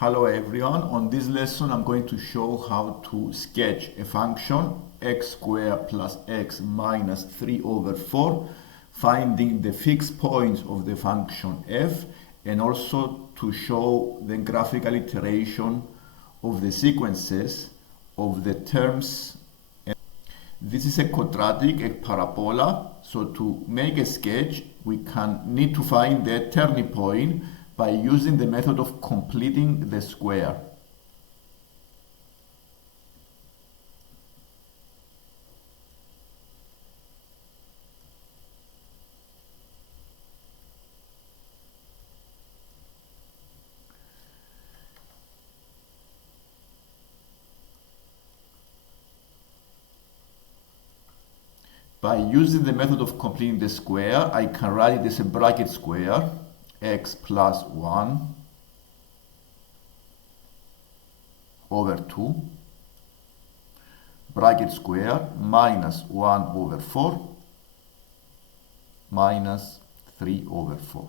Hello everyone, on this lesson I'm going to show how to sketch a function x squared plus x minus 3 over 4, finding the fixed points of the function f, and also to show the graphical iteration of the sequences of the terms. This is a quadratic, a parabola, so to make a sketch we need to find the turning point by using the method of completing the square. By using the method of completing the square, I can write it as a bracket square, x plus 1 over 2, bracket square, minus 1 over 4, minus 3 over 4.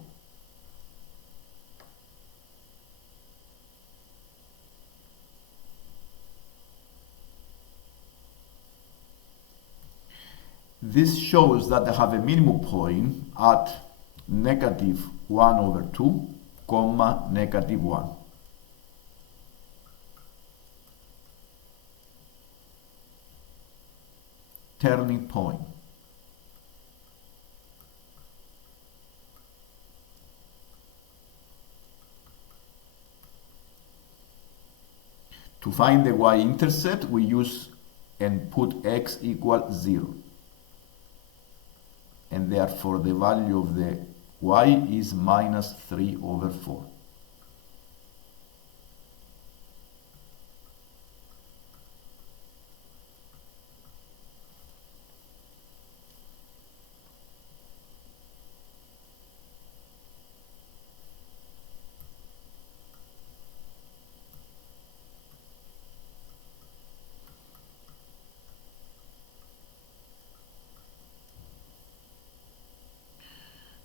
This shows that I have a minimum point at negative 1 over 2, comma, negative 1. Turning point. To find the y-intercept, we use and put x equals 0. And therefore the value of the y is minus 3 over 4.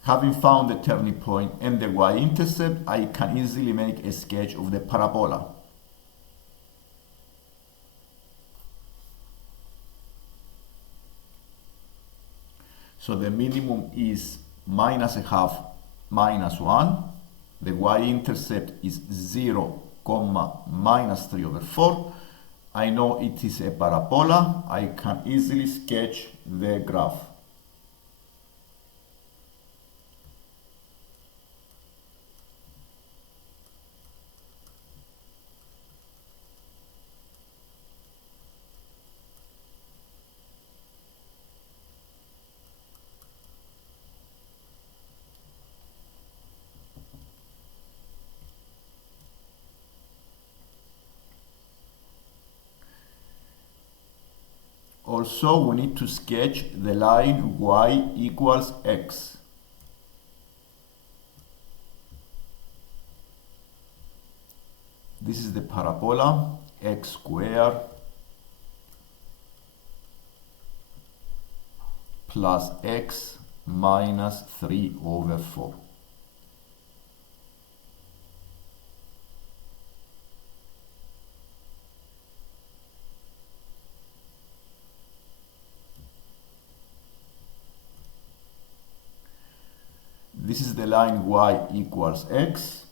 Having found the turning point and the y-intercept, I can easily make a sketch of the parabola. So the minimum is minus a half, minus 1. The y-intercept is 0, comma, minus 3 over 4. I know it is a parabola. I can easily sketch the graph. Also, we need to sketch the line y equals x. This is the parabola, x squared plus x minus 3 over 4. This is the line y equals x.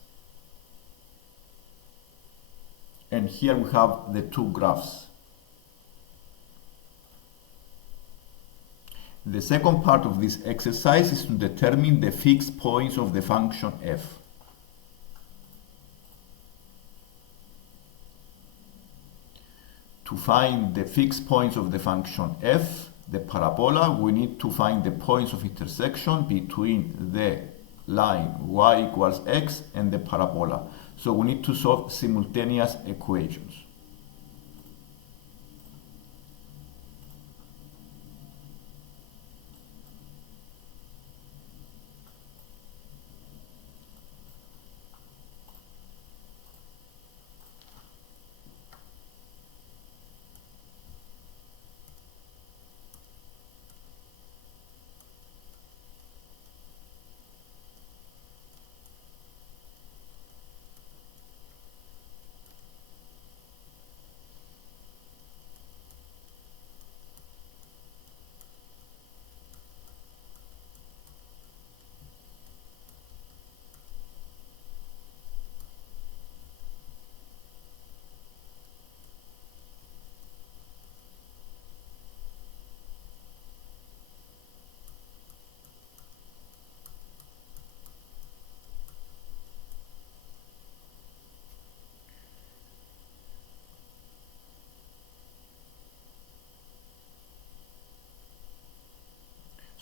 And here we have the two graphs. The second part of this exercise is to determine the fixed points of the function f. To find the fixed points of the function f, the parabola, we need to find the points of intersection between the line y equals x and the parabola. So we need to solve simultaneous equations.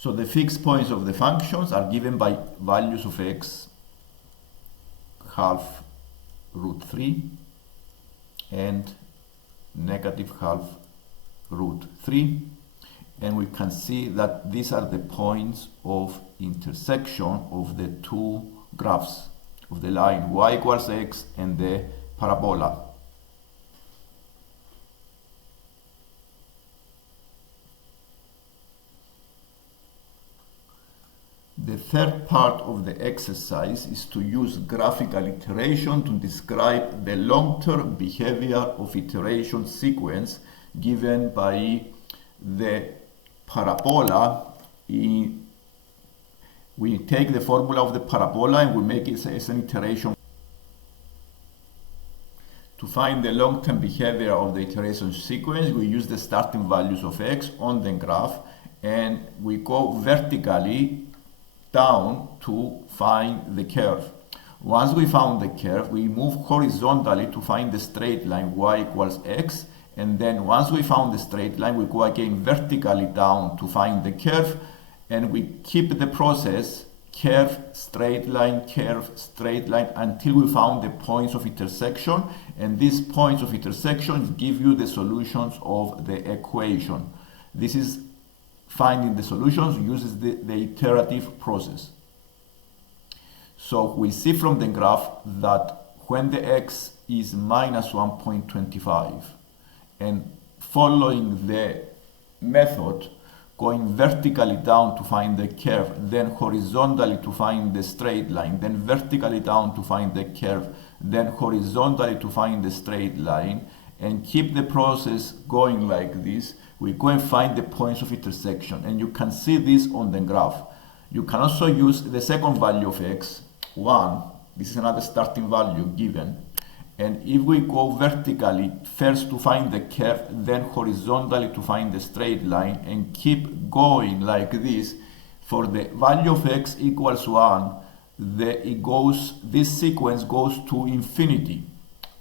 So the fixed points of the functions are given by values of x half root 3 and negative half root 3, and we can see that these are the points of intersection of the two graphs of the line y equals x and the parabola. The third part of the exercise is to use graphical iteration to describe the long-term behavior of iteration sequence given by the parabola. We take the formula of the parabola and we make it as an iteration. To find the long-term behavior of the iteration sequence, we use the starting values of x on the graph and we go vertically down to find the curve. Once we found the curve, we move horizontally to find the straight line y equals x, and then once we found the straight line, we go again vertically down to find the curve, and we keep the process curve, straight line, until we found the points of intersection, and these points of intersection give you the solutions of the equation. This is finding the solutions uses the iterative process. So we see from the graph that when the x is minus 1.25 and following the method, going vertically down to find the curve, then horizontally to find the straight line, then vertically down to find the curve, then horizontally to find the straight line, and keep the process going like this, we go and find the points of intersection, and you can see this on the graph. You can also use the second value of x, 1. This is another starting value given. And if we go vertically, first to find the curve, then horizontally to find the straight line, and keep going like this, for the value of x equals 1, this sequence goes to infinity.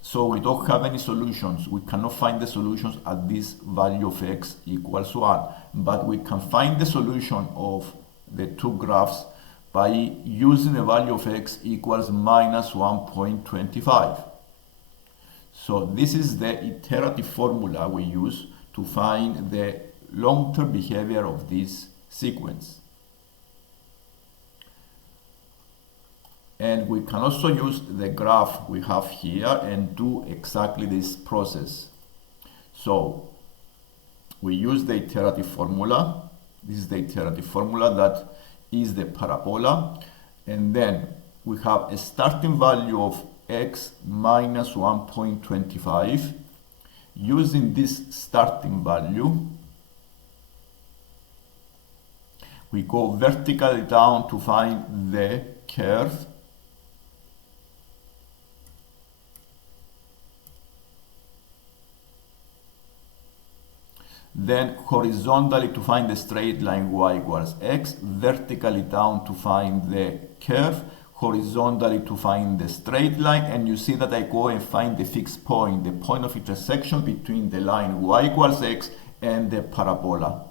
So we don't have any solutions. We cannot find the solutions at this value of x equals 1. But we can find the solution of the two graphs by using the value of x equals minus 1.25. So this is the iterative formula we use to find the long-term behavior of this sequence. And we can also use the graph we have here and do exactly this process. So we use the iterative formula. This is the iterative formula that is the parabola. And then we have a starting value of x minus 1.25. Using this starting value, we go vertically down to find the curve. Then horizontally to find the straight line y equals x, vertically down to find the curve, horizontally to find the straight line, and you see that I go and find the fixed point, the point of intersection between the line y equals x and the parabola.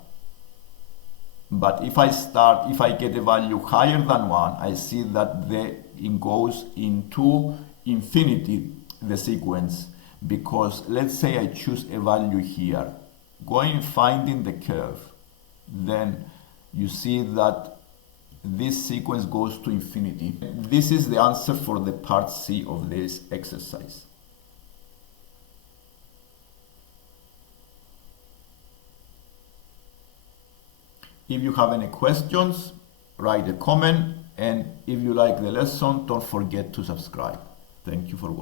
But if I get a value higher than 1, I see that it goes into infinity, the sequence, because let's say I choose a value here. Going finding the curve, then you see that this sequence goes to infinity. This is the answer for the part C of this exercise. If you have any questions, write a comment, and if you like the lesson, don't forget to subscribe. Thank you for watching.